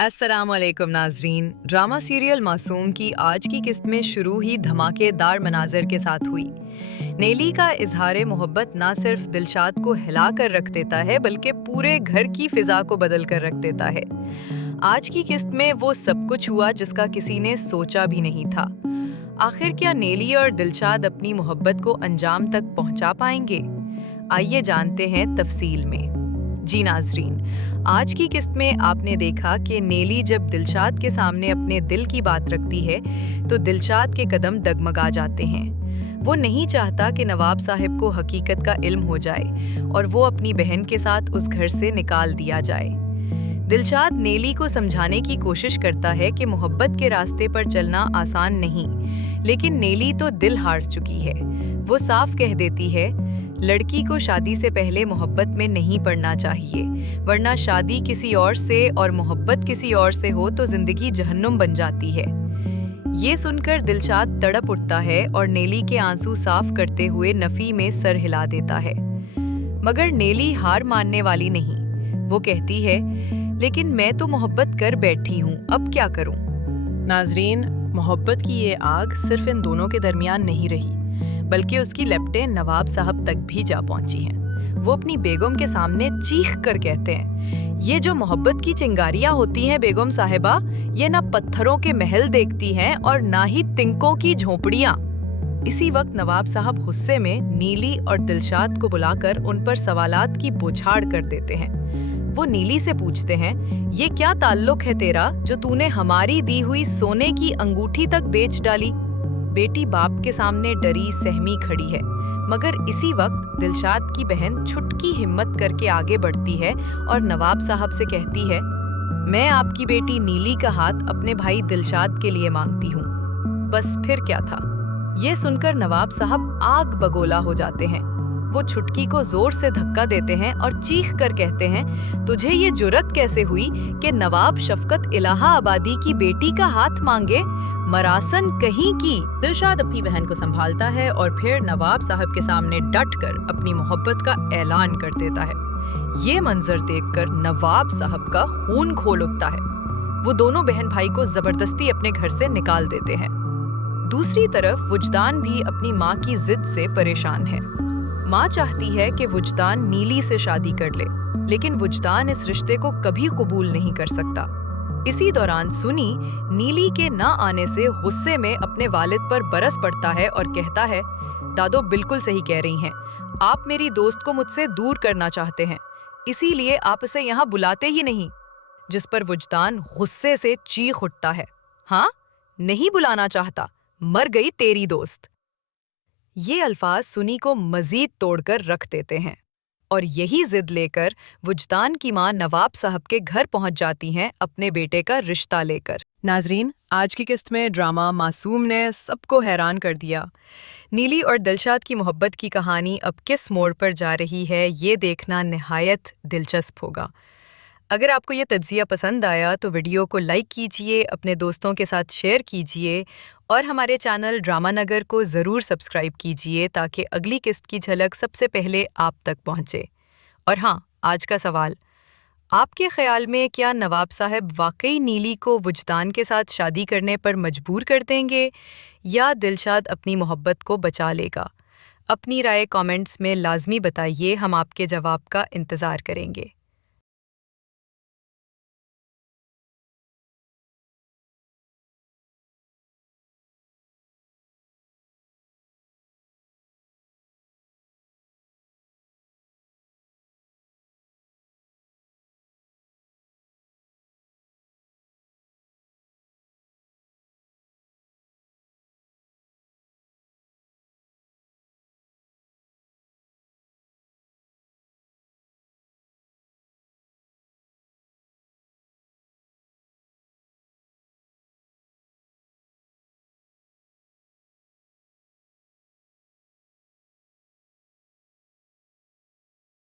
अस्सलाम वालेकुम नाजरीन। ड्रामा सीरियल मासूम की आज की किस्त में शुरू ही धमाकेदार मनाजर के साथ हुई। नेली का इजहार मोहब्बत ना सिर्फ दिलशाद को हिला कर रख देता है बल्कि पूरे घर की फिजा को बदल कर रख देता है। आज की किस्त में वो सब कुछ हुआ जिसका किसी ने सोचा भी नहीं था। आखिर क्या नेली और दिलशाद अपनी मोहब्बत को अंजाम तक पहुंचा पाएंगे? आइए जानते हैं तफसील में। जी नाजरीन, आज की किस्त में आपने देखा कि नेली जब दिलशाद के सामने अपने दिल की बात रखती है तो दिलशाद के कदम डगमगा जाते हैं। वो नहीं चाहता कि नवाब साहब को हकीकत का इल्म हो जाए और वो अपनी बहन के साथ उस घर से निकाल दिया जाए। दिलशाद नेली को समझाने की कोशिश करता है कि मोहब्बत के रास्ते पर चलना आसान नहीं, लेकिन नेली तो दिल हार चुकी है। वो साफ कह देती है, लड़की को शादी से पहले मोहब्बत में नहीं पड़ना चाहिए, वरना शादी किसी और से और मोहब्बत किसी और से हो तो जिंदगी जहन्नुम बन जाती है। ये सुनकर दिलशाद तड़प उठता है और नेली के आंसू साफ करते हुए नफी में सर हिला देता है। मगर नेली हार मानने वाली नहीं। वो कहती है, लेकिन मैं तो मोहब्बत कर बैठी हूँ, अब क्या करूँ? नाजरीन, मोहब्बत की ये आग सिर्फ इन दोनों के दरमियान नहीं रही, बल्कि उसकी लपटें नवाब साहब तक भी जा पहुंची हैं। वो अपनी बेगम के सामने चीख कर कहते हैं, ये जो मोहब्बत की चिंगारियां होती हैं बेगम साहिबा, ये ना पत्थरों के महल देखती हैं और ना ही तिनकों की झोपड़ियां। इसी वक्त नवाब साहब गुस्से में नीली और दिलशाद को बुलाकर उन पर सवालात की बौछार कर देते हैं। वो नीली से पूछते हैं, ये क्या ताल्लुक है तेरा जो तूने हमारी दी हुई सोने की अंगूठी तक बेच डाली? बेटी बाप के सामने डरी सहमी खड़ी है, मगर इसी वक्त दिलशाद की बहन छुटकी हिम्मत करके आगे बढ़ती है और नवाब साहब से कहती है, मैं आपकी बेटी नीली का हाथ अपने भाई दिलशाद के लिए मांगती हूँ। बस फिर क्या था? ये सुनकर नवाब साहब आग बगोला हो जाते हैं। वो छुटकी को जोर से धक्का देते हैं और चीख कर कहते हैं, तुझे ये जुर्रत कैसे हुई कि नवाब शफकत इलाहाबादी की बेटी का हाथ मांगे? मरासन कहीं की। दिलशाद अपनी बहन को संभालता है और फिर नवाब साहब के सामने डट कर अपनी मोहब्बत का ऐलान कर देता है। ये मंजर देखकर नवाब साहब का खून खोल उठता है। वो दोनों बहन भाई को जबरदस्ती अपने घर से निकाल देते हैं। दूसरी तरफ वुजदान भी अपनी माँ की जिद से परेशान है। माँ चाहती है कि वुजदान नीली से शादी कर ले, लेकिन वुजदान इस रिश्ते को कभी कबूल नहीं कर सकता। इसी दौरान सुनी नीली के ना आने से गुस्से में अपने वालिद पर बरस पड़ता है और कहता है, दादो बिल्कुल सही कह रही हैं, आप मेरी दोस्त को मुझसे दूर करना चाहते हैं, इसीलिए आप इसे यहाँ बुलाते ही नहीं। जिस पर वुजदान गुस्से से चीख उठता है, हाँ, नहीं बुलाना चाहता, मर गई तेरी दोस्त। ये अल्फाज सुनी को मजीद तोड़कर रख देते हैं और यही जिद लेकर वुजदान की मां नवाब साहब के घर पहुंच जाती हैं अपने बेटे का रिश्ता लेकर। नाजरीन, आज की किस्त में ड्रामा मासूम ने सबको हैरान कर दिया। नीली और दिलशाद की मोहब्बत की कहानी अब किस मोड़ पर जा रही है, ये देखना निहायत दिलचस्प होगा। अगर आपको ये तज्जिया पसंद आया तो वीडियो को लाइक कीजिए, अपने दोस्तों के साथ शेयर कीजिए और हमारे चैनल ड्रामा नगर को ज़रूर सब्सक्राइब कीजिए ताकि अगली किस्त की झलक सबसे पहले आप तक पहुंचे। और हाँ, आज का सवाल, आपके ख्याल में क्या नवाब साहब वाकई नीली को वुजदान के साथ शादी करने पर मजबूर कर देंगे या दिलशाद अपनी मोहब्बत को बचा लेगा? अपनी राय कमेंट्स में लाजमी बताइए, हम आपके जवाब का इंतज़ार करेंगे।